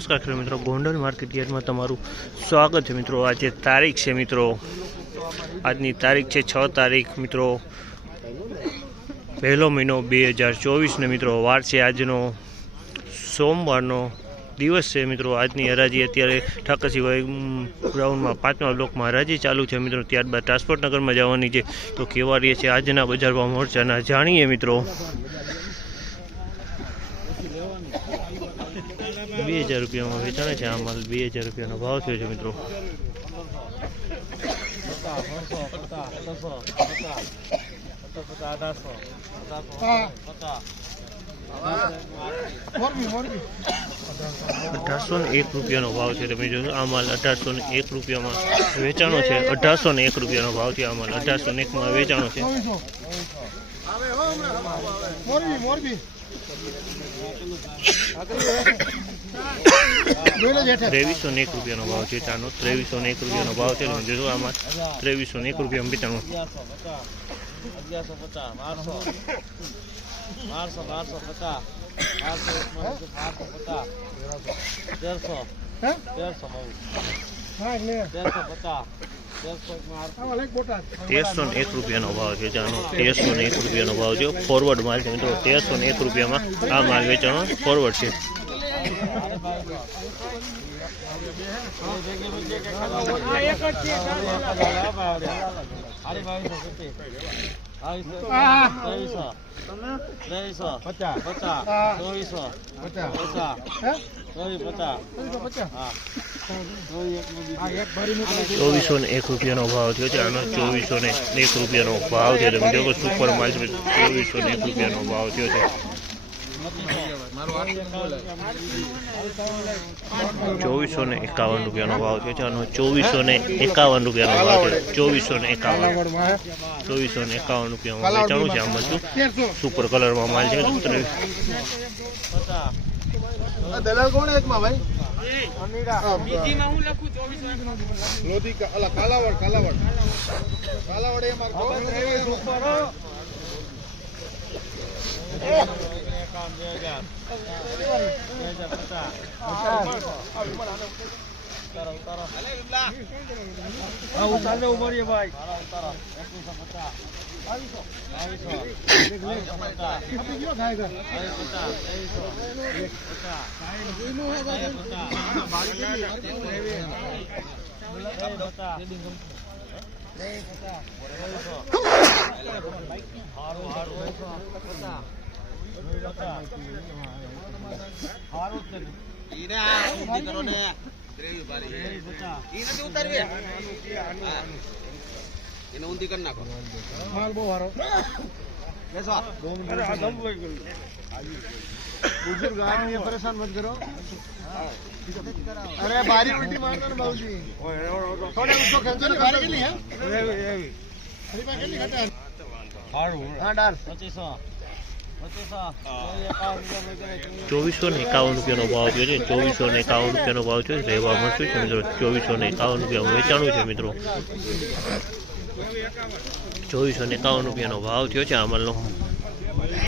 નમસ્કાર ખેડૂત મિત્રો, ગોંડલ માર્કેટ યાર્ડમાં તમારું સ્વાગત છે મિત્રો. આજે તારીખ છે મિત્રો. આજની તારીખ છે છ તારીખ મિત્રો. પહેલો મહિનો બે હજાર ચોવીસને મિત્રો, વાર છે આજનો. સોમવારનો દિવસ છે મિત્રો, આજની હરાજી. અત્યારે ઠાકરસિંહભાઈ ગ્રાઉન્ડમાં પાંચમા બ્લોકમાં હરાજી ચાલુ છે મિત્રો. ત્યારબાદ ટ્રાન્સપોર્ટ જવાની છે. તો કેવા રહીએ છે આજના બજારમાં મોરચાના, જાણીએ મિત્રો. બે હજાર રૂપિયામાં વેચાણે છે આ માલ, બે હજાર રૂપિયાનો ભાવ થયો છે મિત્રો. અઢારસો ને એક રૂપિયાનો ભાવ છે તમે જોયું આ માલ અઢારસો ને એક રૂપિયામાં વેચાણો છે. અઢારસો ને એક રૂપિયાનો ભાવ છે આ માલ, અઢારસો ને એકમાં વેચાણો છે. મોરબી મોરબી ત્રેવીસો ને એક રૂપિયાનો ભાવ છે ચાનો. ત્રેવીસો ને એક રૂપિયાનો ભાવ છે. આમાં. ત્રેવીસો ને એક રૂપિયા વેચાણો અગિયારસો પચાસ બારસો બારસો બારસો પચાસ બારસો બારસો પચાસ તેરસો તેરસો તેરસો પચાસ. તેરસો ને એક રૂપિયાનો ભાવ છે ચાનો તેરસો ને એક રૂપિયાનો ભાવ છે. ફોરવર્ડ માલ છે મિત્રો. તેરસો ને એક રૂપિયામાં આ માલ વેચાણો ફોરવર્ડ છે. ચોવીસો નું એક રૂપિયાનો ભાવ થયો છે. આનો ચોવીસો ને એક રૂપિયાનો ભાવ છે. તમે જો સુપર માર્કેટ ચોવીસો ને એક રૂપિયાનો ભાવ થયો છે. ચોવીસો ને એકાવન રૂપિયાનો ભાવ છે ચોવીસો ને એકાવન રૂપિયાનો ભાવ છે ચોવીસો ને એકાવન. ચોવીસો ને એકાવન રૂપિયામાં વેચાણું છે આમાં શું સુપર કલરમાં માલ છે દલાલ કોણ એકમાં ભાઈ? કાલાવડ કાલાવડ. કાલાવડ એ એકાવન બે હજાર બે હજાર પચાસ ઉતારો ઉમરીએ ભાઈ એકવીસો પચાસ બાવીસો બાવીસો પચાસ એને ઊંધી કરી નાખો. પરેશાન મત કરો. અરે બારી ઉલટી મારતો ને બાબુજી હા ડાર પચીસો. ચોવીસો ને એકાવન રૂપિયાનો ભાવ થયો છે. ચોવીસો ને એકાવન રૂપિયાનો ભાવ છે. રહેવા મળશે છે મિત્રો. ચોવીસો ને એકાવન રૂપિયા વેચાણું છે મિત્રો. ચોવીસો ને એકાવન રૂપિયાનો ભાવ થયો છે આ માલનો